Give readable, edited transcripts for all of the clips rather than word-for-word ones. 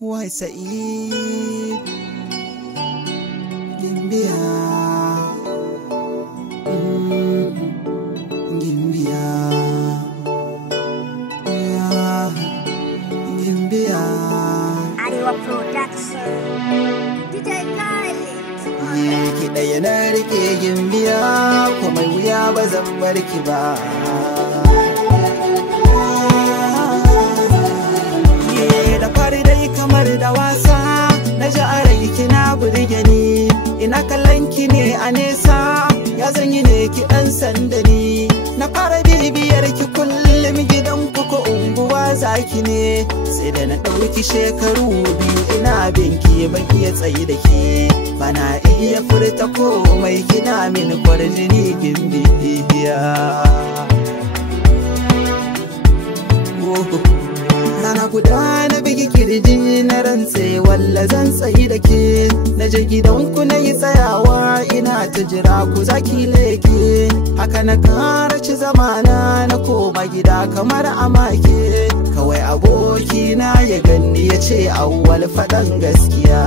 Wai Sa'id Gimbiya Gimbiya Gimbiya Arewa Production DJ Khaled ki ɗaya na rike Gimbiya ko mai wuya ba zan bar ki ba. Da fari dai kamar da wasa na ji a rai kina burge ni, ina kallon ki ne a nesa ya zanyi ne ki ɗan sanda ni. Na fara bibiyar ki kullum gidan ku ko unguwa zaki ne, sai da na ɗauki shekaru biyu ina binki ban iya tsayi da ke, bana iya furta komai kina mini kwarjini Gimbiya. Rana guda na bigi kirji na rantse walla zan tsayi da ke, na je gidanku na yi tsayawa ina ta jira ku zaki leke, haka na kara ci zamana na koma gida kamar amake. Kawai abokina ya ganni ya ce awwal faɗan gaskiya,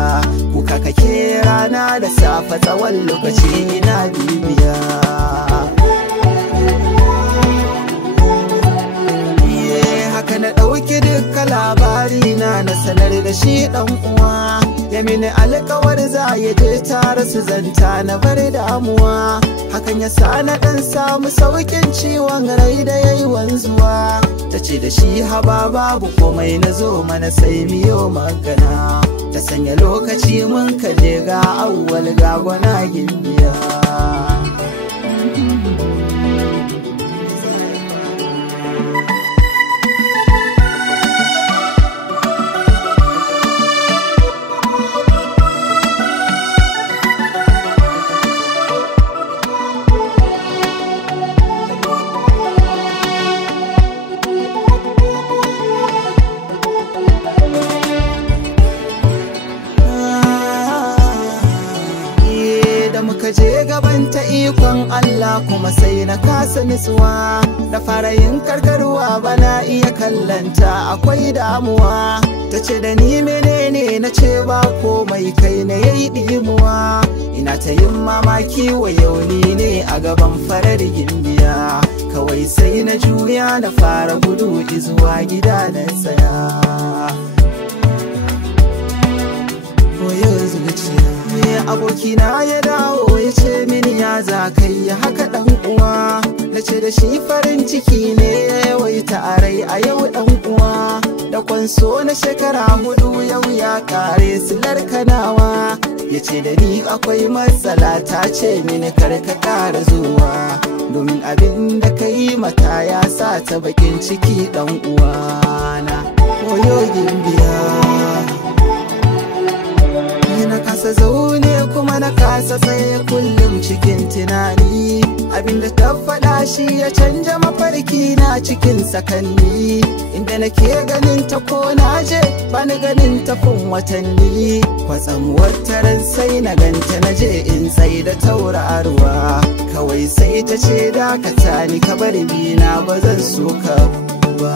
kuka kake rana da safe tsawon lokaci ina bibiya. Na ɗauki duka labari na sanar da shi ɗan uwa, ya mini alkawar za ya je tare su zanta na bar damuwa, hakan ya sa na ɗan samu saukin ciwon rai da yayi wanzuwa. Ta ce da shi haba babu komai na zo mana sai miyo magana, ta sanya lokaci mun kaje ga awwal ga gwana Gimbiya. Da muka je gaban ta ikon Allah kuma sai na kasa nutsuwa, da fara yin karkarwa bana iya kallanta akwai damuwa. Ta ce da ni menene na ce ba komai kai na yayi dimuwa, ina ta yin mamaki wa yau ni ne a gaban farar Gimbiya. Kawai sai na juya na fara gudu zuwa gida na tsaya. Abokina ya dawo ya ce mini ya za kai haka ɗan uwa, na ce da shi farin ciki ne ya yawaita a rai a yau ɗan uwa, da kwanso na shekara 4 yau ya kare silar kanawa. Ya ce da ni akwai matsala ta ce mini karka kara zuwa, domin abin da ka yi mata ya sa ta bakin ciki ɗan uwana. Oyo Gimbiya, na kasa zaune kuma na kasa tsaye kullum cikin tunani, abinda ta faɗa shi ya canja mafarki na cikin sakanni, inda nake ganin ta ko na je bani ganin tafin watanni. Kwatsam wataran sai na ganta na je in tsaye da tauraruwa, kawai sai ta ce dakata ni ka bari bina ba zan so ka ba.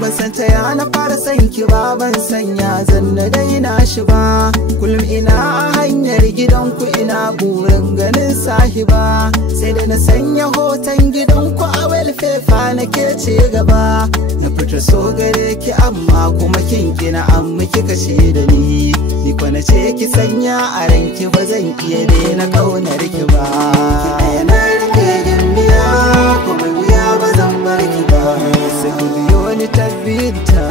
Ban san ta ya na fara san ki ba, ban sanya zan na daina shi ba, kullum ina a hanyar gidanku ina burin ganin sahiba, sai da na sanya hoton gidanku a welfefa na ke ce gaba. Na fita so gare ki amma kuma kin kina amma kika ce da ni kwana ce ki sanya a ranki ba zan iya daina kaunar ki ba. Ki ɗaya na rike Gimbiya kuma wuya ba zan bar ki ba, sai ku biyo ni tabbita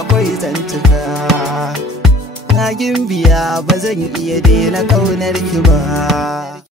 akwai zantuka na Gimbiya ba zan iya daina kaunar ki ba.